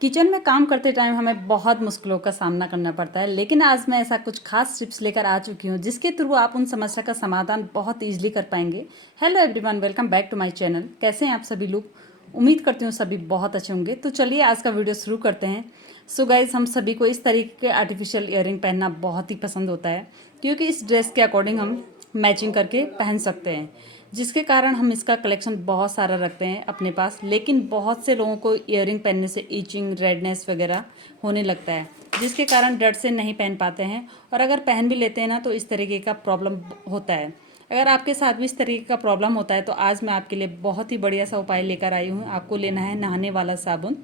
Kitchen में काम करते टाइम हमें बहुत मुश्किलों का सामना करना पड़ता है, लेकिन आज मैं ऐसा कुछ खास टिप्स लेकर आ चुकी हूँ जिसके थ्रू आप उन समस्या का समाधान बहुत ईजिली कर पाएंगे। Hello everyone, welcome back to my channel. कैसे हैं आप सभी लोग? उम्मीद करती हूँ सभी बहुत अच्छे होंगे। तो चलिए आज का वीडियो शुरू करते हैं। सो गाइज, हम सभी को इस तरीके के आर्टिफिशियल ईयरिंग पहनना बहुत ही पसंद होता है, क्योंकि इस ड्रेस के अकॉर्डिंग हम मैचिंग करके पहन सकते हैं, जिसके कारण हम इसका कलेक्शन बहुत सारा रखते हैं अपने पास। लेकिन बहुत से लोगों को ईयरिंग पहनने से ईचिंग, रेडनेस वगैरह होने लगता है, जिसके कारण डर से नहीं पहन पाते हैं, और अगर पहन भी लेते हैं ना तो इस तरीके का प्रॉब्लम होता है। अगर आपके साथ भी इस तरीके का प्रॉब्लम होता है तो आज मैं आपके लिए बहुत ही बढ़िया सा उपाय लेकर आई हूँ। आपको लेना है नहाने वाला साबुन।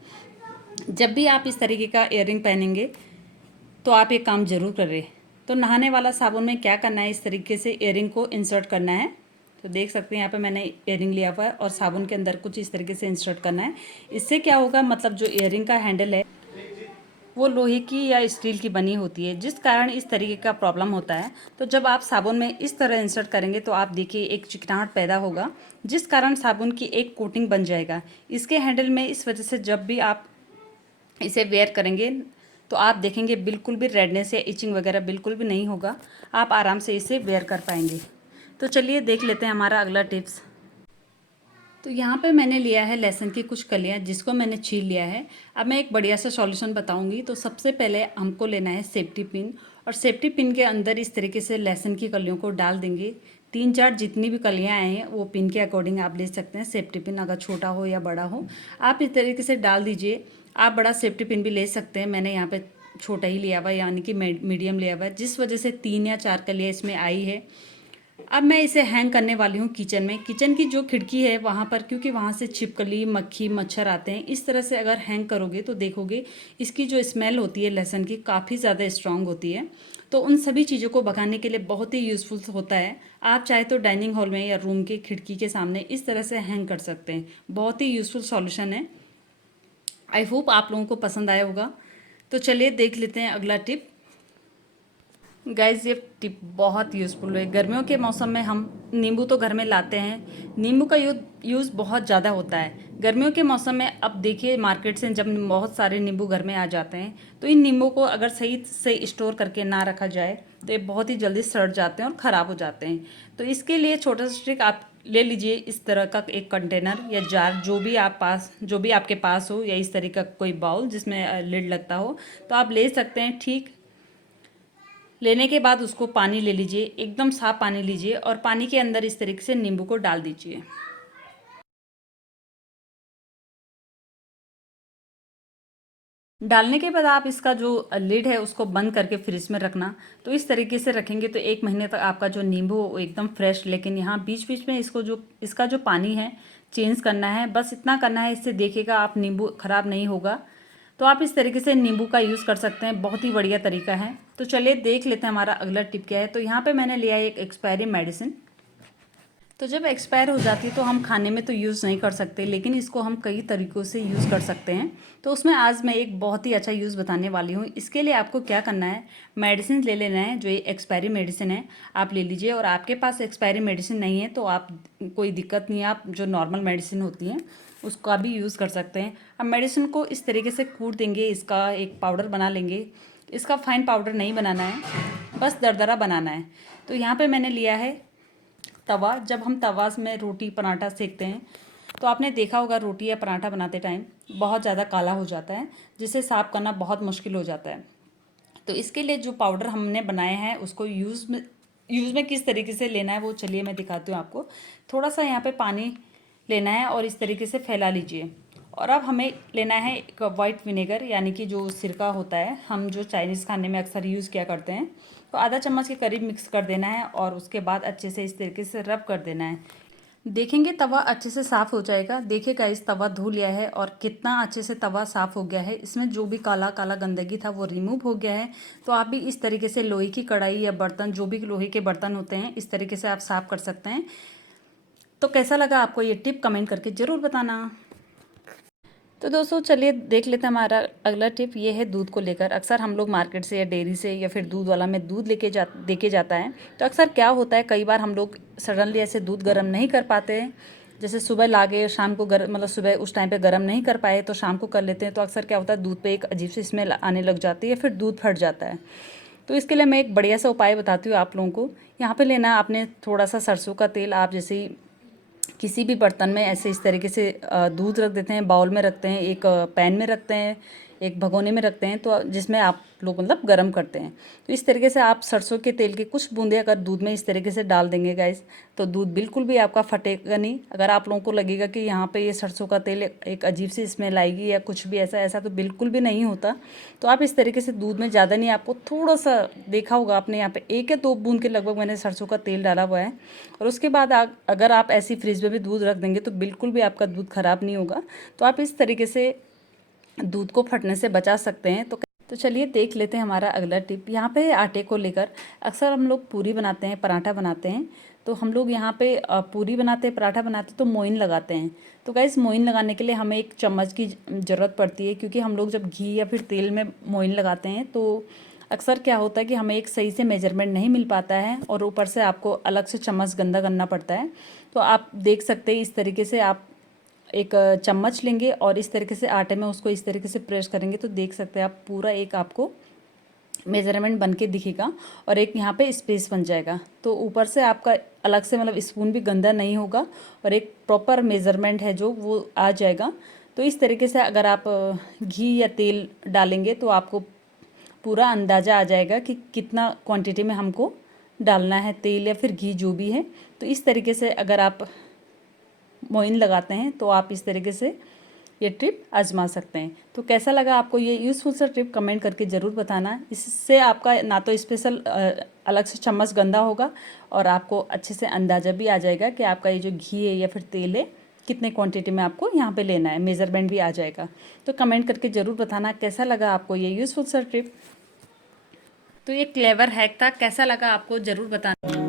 जब भी आप इस तरीके का ईयरिंग पहनेंगे तो आप एक काम ज़रूर करें। तो नहाने वाला साबुन में क्या करना है, इस तरीके से ईयरिंग को इंसर्ट करना है। तो देख सकते हैं यहाँ पे मैंने ईयरिंग लिया हुआ है और साबुन के अंदर कुछ इस तरीके से इंसर्ट करना है। इससे क्या होगा, मतलब जो ईयरिंग का हैंडल है वो लोहे की या स्टील की बनी होती है, जिस कारण इस तरीके का प्रॉब्लम होता है। तो जब आप साबुन में इस तरह इंसर्ट करेंगे तो आप देखिए एक चिकनाहट पैदा होगा, जिस कारण साबुन की एक कोटिंग बन जाएगा इसके हैंडल में। इस वजह से जब भी आप इसे वेयर करेंगे तो आप देखेंगे बिल्कुल भी रेडनेस या इचिंग वगैरह बिल्कुल भी नहीं होगा। आप आराम से इसे वेयर कर पाएंगे। तो चलिए देख लेते हैं हमारा अगला टिप्स। तो यहाँ पे मैंने लिया है लहसुन की कुछ कलियाँ, जिसको मैंने छील लिया है। अब मैं एक बढ़िया सा सॉल्यूशन बताऊँगी। तो सबसे पहले हमको लेना है सेफ्टी पिन, और सेफ्टी पिन के अंदर इस तरीके से लहसुन की कलियों को डाल देंगे। 3-4 जितनी भी कलियाँ आए हैं वो पिन के अकॉर्डिंग आप ले सकते हैं। सेफ्टी पिन अगर छोटा हो या बड़ा हो, आप इस तरीके से डाल दीजिए। आप बड़ा सेफ्टी पिन भी ले सकते हैं, मैंने यहाँ पे छोटा ही लिया हुआ है, यानी कि मीडियम लिया हुआ है, जिस वजह से 3 या 4 कलियाँ इसमें आई है। अब मैं इसे हैंग करने वाली हूँ किचन में। किचन की जो खिड़की है वहाँ पर, क्योंकि वहाँ से छिपकली, मक्खी, मच्छर आते हैं। इस तरह से अगर हैंग करोगे तो देखोगे इसकी जो स्मेल होती है लहसुन की, काफ़ी ज़्यादा स्ट्रांग होती है। तो उन सभी चीज़ों को भगाने के लिए बहुत ही यूज़फुल होता है। आप चाहे तो डाइनिंग हॉल में या रूम के खिड़की के सामने इस तरह से हैंग कर सकते हैं। बहुत ही यूज़फुल सॉल्यूशन है। आई होप आप लोगों को पसंद आया होगा। तो चलिए देख लेते हैं अगला टिप। गाइस, ये टिप बहुत यूज़फुल है। गर्मियों के मौसम में हम नींबू तो घर में लाते हैं, नींबू का यूज़ बहुत ज़्यादा होता है गर्मियों के मौसम में। अब देखिए मार्केट से जब बहुत सारे नींबू घर में आ जाते हैं तो इन नींबू को अगर सही से स्टोर करके ना रखा जाए तो ये बहुत ही जल्दी सड़ जाते हैं और ख़राब हो जाते हैं। तो इसके लिए छोटा सा ट्रिक आप ले लीजिए। इस तरह का एक कंटेनर या जार, जो भी आपके पास हो, या इस तरह का कोई बाउल जिसमें लिड लगता हो, तो आप ले सकते हैं। ठीक लेने के बाद उसको पानी ले लीजिए, एकदम साफ पानी लीजिए, और पानी के अंदर इस तरीके से नींबू को डाल दीजिए। डालने के बाद आप इसका जो लिड है उसको बंद करके फ्रिज में रखना। तो इस तरीके से रखेंगे तो 1 महीने तक आपका जो नींबू हो वो एकदम फ्रेश। लेकिन यहाँ बीच बीच में इसका जो पानी है चेंज करना है, बस इतना करना है। इससे देखिएगा आप नींबू ख़राब नहीं होगा। तो आप इस तरीके से नींबू का यूज़ कर सकते हैं, बहुत ही बढ़िया तरीका है। तो चलिए देख लेते हैं हमारा अगला टिप क्या है। तो यहाँ पे मैंने लिया है एक एक्सपायरी मेडिसिन। तो जब एक्सपायर हो जाती है तो हम खाने में तो यूज़ नहीं कर सकते, लेकिन इसको हम कई तरीक़ों से यूज़ कर सकते हैं। तो उसमें आज मैं एक बहुत ही अच्छा यूज़ बताने वाली हूँ। इसके लिए आपको क्या करना है, मेडिसिन ले लेना है। जो ये एक्सपायरी मेडिसिन है आप ले लीजिए, और आपके पास एक्सपायरी मेडिसिन नहीं है तो आप कोई दिक्कत नहीं है, आप जो नॉर्मल मेडिसिन होती हैं उसका भी यूज़ कर सकते हैं। अब मेडिसिन को इस तरीके से कूट देंगे, इसका एक पाउडर बना लेंगे। इसका फाइन पाउडर नहीं बनाना है, बस दरदरा बनाना है। तो यहाँ पर मैंने लिया है तवा। जब हम तवा में रोटी पराठा सेकते हैं तो आपने देखा होगा रोटी या पराठा बनाते टाइम बहुत ज़्यादा काला हो जाता है, जिसे साफ़ करना बहुत मुश्किल हो जाता है। तो इसके लिए जो पाउडर हमने बनाया है उसको यूज़ में किस तरीके से लेना है वो चलिए मैं दिखाती हूँ आपको। थोड़ा सा यहाँ पे पानी लेना है और इस तरीके से फैला लीजिए। और अब हमें लेना है एक वाइट विनेगर, यानी कि जो सिरका होता है, हम जो चाइनीज़ खाने में अक्सर यूज़ किया करते हैं। तो आधा चम्मच के करीब मिक्स कर देना है और उसके बाद अच्छे से इस तरीके से रब कर देना है। देखेंगे तवा अच्छे से साफ़ हो जाएगा। देखिएगा इस तवा धो लिया है और कितना अच्छे से तवा साफ़ हो गया है। इसमें जो भी काला काला गंदगी था वो रिमूव हो गया है। तो आप भी इस तरीके से लोहे की कढ़ाई या बर्तन, जो भी लोहे के बर्तन होते हैं, इस तरीके से आप साफ़ कर सकते हैं। तो कैसा लगा आपको ये टिप, कमेंट करके ज़रूर बताना। तो दोस्तों चलिए देख लेते हैं हमारा अगला टिप। ये है दूध को लेकर। अक्सर हम लोग मार्केट से या डेयरी से या फिर दूध वाला में दूध देके जाता है। तो अक्सर क्या होता है, कई बार हम लोग सडनली ऐसे दूध गर्म नहीं कर पाते हैं, जैसे सुबह लाके शाम को गर्म, मतलब सुबह उस टाइम पे गर्म नहीं कर पाए तो शाम को कर लेते हैं, तो अक्सर क्या होता है दूध पे एक अजीब सी स्मेल आने लग जाती है, फिर दूध फट जाता है। तो इसके लिए मैं एक बढ़िया सा उपाय बताती हूँ आप लोगों को। यहाँ पे लेना आपने थोड़ा सा सरसों का तेल। आप जैसे ही किसी भी बर्तन में ऐसे इस तरीके से दूध रख देते हैं, बाउल में रखते हैं, एक पैन में रखते हैं, एक भगोने में रखते हैं, तो जिसमें आप लोग मतलब गर्म करते हैं। तो इस तरीके से आप सरसों के तेल के कुछ बूंदे अगर दूध में इस तरीके से डाल देंगे गाइस, तो दूध बिल्कुल भी आपका फटेगा नहीं। अगर आप लोगों को लगेगा कि यहाँ पे ये सरसों का तेल एक अजीब सी स्मेल आएगी या कुछ भी ऐसा, ऐसा तो बिल्कुल भी नहीं होता। तो आप इस तरीके से दूध में ज़्यादा नहीं, आपको थोड़ा सा देखा होगा आपने, यहाँ पे 1 या 2 बूंद के लगभग मैंने सरसों का तेल डाला हुआ है। और उसके बाद अगर आप ऐसी फ्रिज में भी दूध रख देंगे तो बिल्कुल भी आपका दूध ख़राब नहीं होगा। तो आप इस तरीके से दूध को फटने से बचा सकते हैं। तो चलिए देख लेते हैं हमारा अगला टिप। यहाँ पे आटे को लेकर अक्सर हम लोग पूरी बनाते हैं, पराठा बनाते हैं, तो हम लोग यहाँ पे पूरी बनाते हैं, पराठा बनाते हैं तो मोइन लगाते हैं। तो गाइस मोइन लगाने के लिए हमें एक चम्मच की ज़रूरत पड़ती है, क्योंकि हम लोग जब घी या फिर तेल में मोइन लगाते हैं तो अक्सर क्या होता है कि हमें एक सही से मेजरमेंट नहीं मिल पाता है, और ऊपर से आपको अलग से चम्मच गंदा करना पड़ता है। तो आप देख सकते हैं इस तरीके से आप एक चम्मच लेंगे और इस तरीके से आटे में उसको इस तरीके से प्रेस करेंगे, तो देख सकते हैं आप पूरा एक आपको मेज़रमेंट बन के दिखेगा और एक यहाँ पे स्पेस बन जाएगा। तो ऊपर से आपका अलग से मतलब स्पून भी गंदा नहीं होगा और एक प्रॉपर मेज़रमेंट है जो वो आ जाएगा। तो इस तरीके से अगर आप घी या तेल डालेंगे तो आपको पूरा अंदाज़ा आ जाएगा कि कितना क्वांटिटी में हमको डालना है तेल या फिर घी जो भी है। तो इस तरीके से अगर आप मोइन लगाते हैं तो आप इस तरीके से ये ट्रिप आजमा सकते हैं। तो कैसा लगा आपको ये यूज़फुल सा ट्रिप, कमेंट करके ज़रूर बताना। इससे आपका ना तो स्पेशल अलग से चम्मच गंदा होगा और आपको अच्छे से अंदाज़ा भी आ जाएगा कि आपका ये जो घी है या फिर तेल है कितने क्वांटिटी में आपको यहाँ पे लेना है, मेज़रमेंट भी आ जाएगा। तो कमेंट करके ज़रूर बताना कैसा लगा आपको ये यूज़फुल सा ट्रिप। तो ये क्लेवर हैक था, कैसा लगा आपको ज़रूर बताना।